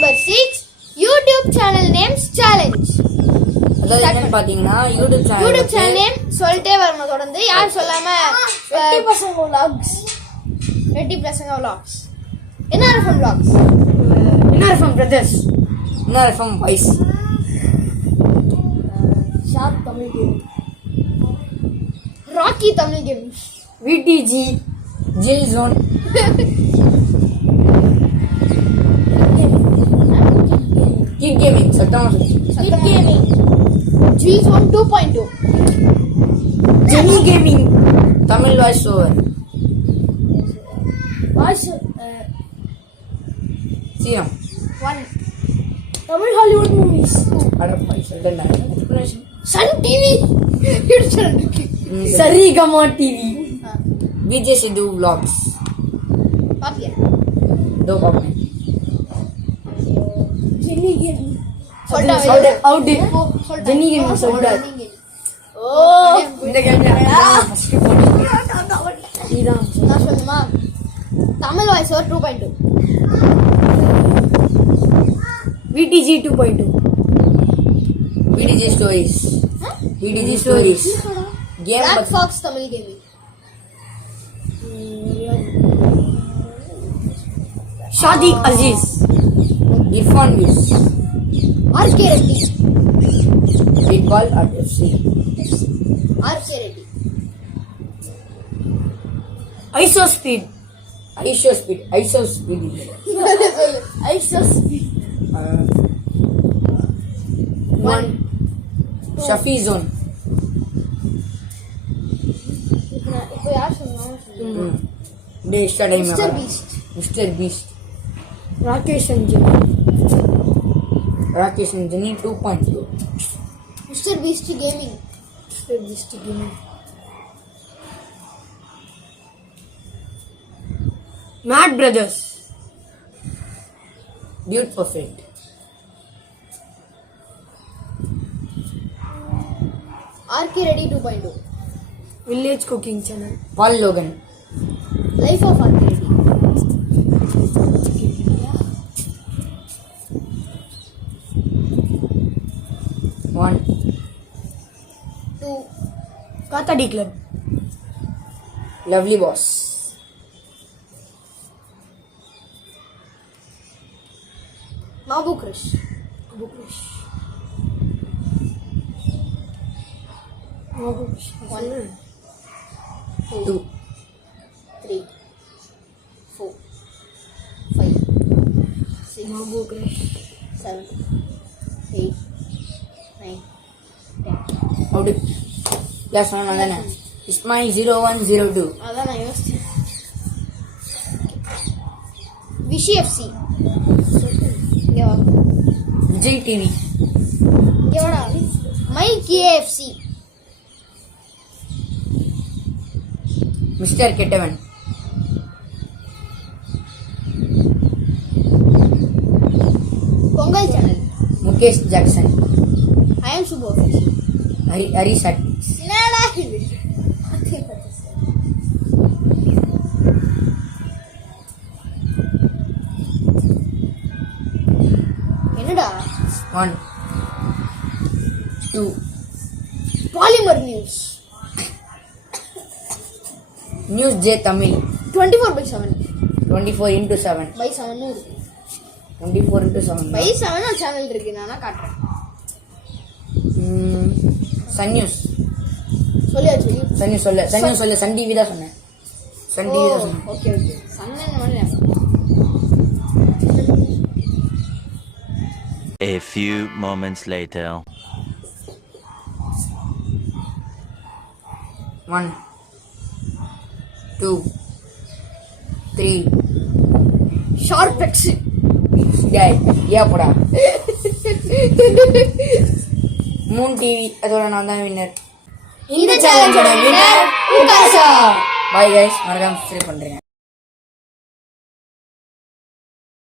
number 6 YouTube channel names challenge. அதாவது என்னன்னு பாத்தீங்கன்னா யூடியூப் சேனல் நேம் சொல்லிட்டே வரணும் தொடர்ந்து. யார் சொல்லாம ரெட்டி பசங்க vlogs. ரெட்டி பசங்க vlogs. NRFM vlogs. NRFM brothers. NRFM boys. Sharp Tamil game. Rocky Tamil game. VTG. Jill Zone. Kid Gaming. Kid Gaming. Jill Zone 2.2. Jenny Gaming. Tamil voice over. CM. 1. Tamil Hollywood movies. Sun TV. Sarigama TV. Vijay Sidhu vlogs. Papiya. Do papiya. Jenny Gaming. Out it. Jenny Gaming sold out. Oh. இந்த கேம்ல first போடு. இதான் நான் சொல்லுமா? Tamil voice over 2.2. VTG 2.2. VTG stories. VTG stories. Game Black Fox Tamil Gaming. Shadiq Aziz. Irfan Viz. RK Reddy. Big Ball at FC. RK Reddy. ISO Speed. ISO Speed. ISO Speed. ISO Speed. 1. Shafi Zone. இப்போ யார் சொன்னாங்க? Day start time. Mr. Beast. Mr. Beast. Rakesh Anjani. Rakesh Anjani 2.2. Mr. Beast Gaming. Mr. Beast Gaming. Mad Brothers. Dude Perfect. RK Reddy 2.2. Village Cooking Channel. Paul Logan. Life of RK Reddy. One. 2. Kathadi Club. Lovely Boss. Mabu Krish. 1. 2. 3. 4. 5. 6. Mabu Krish. 7. 8. 9. 10. How did last one again? Ismail 0102. அதான் நான் யோசிச்சேன். விஷி FC. இங்க வா. Vijay TV. இங்க வாடா. Mike AFC. Mr. Ketavan. Pongal channel. Mukesh Jackson. I am Subbu official. Hari Sati. என்னடா இது? என்னடா? 1. 2. Polimer news. News J Tamil. 24/7. 24 into 7. by 7 இருக்கு. 24 into 7. by 7 சேனல் இருக்கு, நானா காட்டுறேன். Sun News. சொல்லியாச்சு. Sun News சொல்ல Sun TV தான் சொன்னேன். Sun TV தான் சொன்னேன். ஓகே சன்னன் மாதிரி. A few moments later. 1. 2. 3. Sharp X. டேய் ஏப்படா. மூன் டிவி அதோட நான் தான் வின்னர். இந்த சேலஞ்சோட வின்னர் உகாஷா. பை गाइस, மறக்காம சப்ஸ்கிரைப் பண்றீங்க.